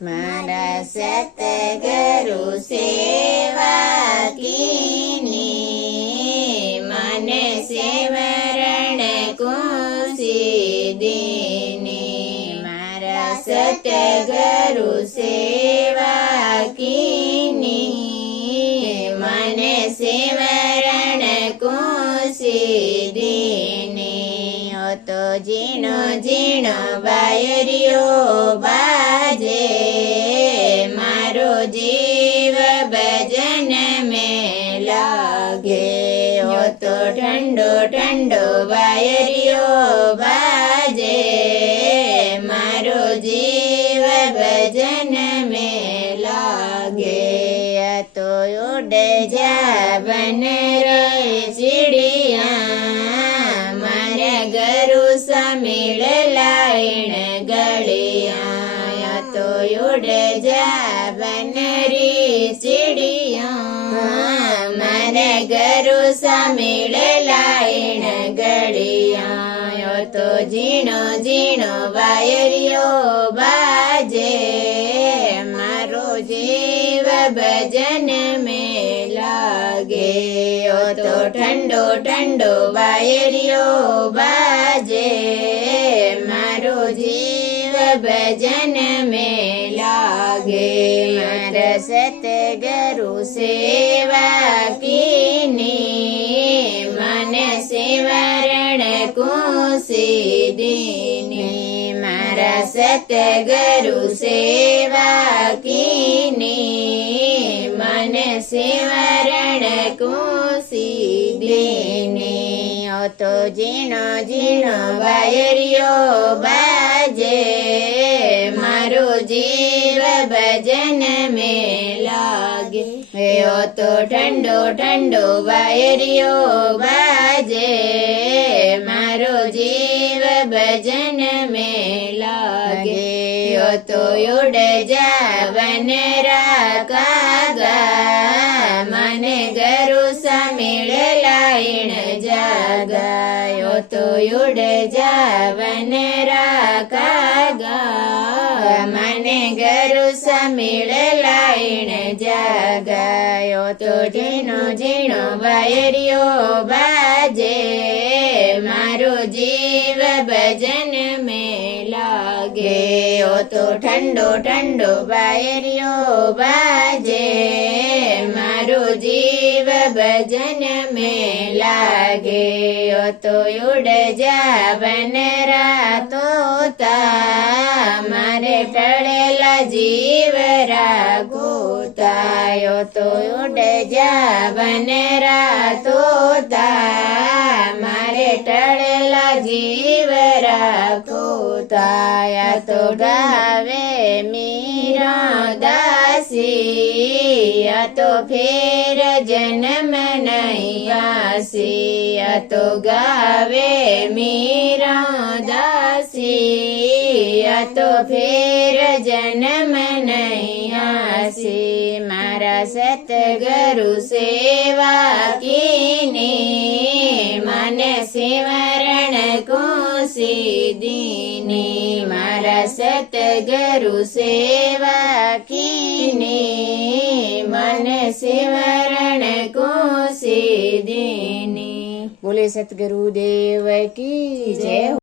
મારા સતગુરુ સેવા કીની મને સેવરણ કુશી દીની મારા સતગુરુ સેવા કીની મને સેવરણ કુશી દીની હો તો ઝીણો ઝીણો બાયરિયો બાજે મારો જીવ ભજન में લાગે હો તો ઠંડો ઠંડો બાયરિયો બાજે મારો જીવ ભજન में લાગે આ તો ઉડ જા બન રે ચીડિયા મારા ગરુ સમીળ લાઈણ ગળિયા તો ઉડ જા બનરી ચીડિયા મારા ગરુ સમીળ લાઈણ ગળિયા તો ઝીણો ઝીણો બાયરિયો બાજે મારો જીવ ભજન में લાગે તો ઠંડો ઠંડો બાયરિયો બાજે મારો જીવ ભજન में લાગે મારા સતગુરુ સેવા કીની મને સેવરણ કુશી દીની મારા સતગુરુ સેવા કીની મને સેવરણ કુશી દીની હો તો ઝીણો ઝીણો બાયરિયો બાજે મારો જીવ ભજન में લાગે હો તો ઠંડો ઠંડો બાયરિયો બાજે મારો જીવ ભજન में લાગે હો તો ઉડ જા વનરા કાગા મને ગરુ સમીળ લાઈણ જાગાયો તો ઉડ જા વનરા કાગા મને ગરુ સમીળ લાઈણ જાગાયો તો ઝીણો ઝીણો બાયરિયો બાજે મારો જીવ ભજન में લાગે હો તો ઠંડો ઠંડો બાયરિયો બાજે મારો જીવ ભજન में લાગે હો તો ઉડ જા વનરા તોતા મારે ટળેલા જીવ રાગોતાયો તો ઉડ જા વનરા તોતા મારે ટળેલા જીવ રાગોતાયા તો ગાવે મીરા દાસી આ તો ફેર જન્મ નહીં આસી આ તો ગાવે મીરા દાસી આ તો ફેર જન્મ નહીં આસી મારા સતગુરુ સેવા કીની મને સેવરણ કુશી દીની મારા સતગુરુ સેવા કીની મને સેવરણ કુશી દીની બોલે સતગુરુ દેવ કી જય।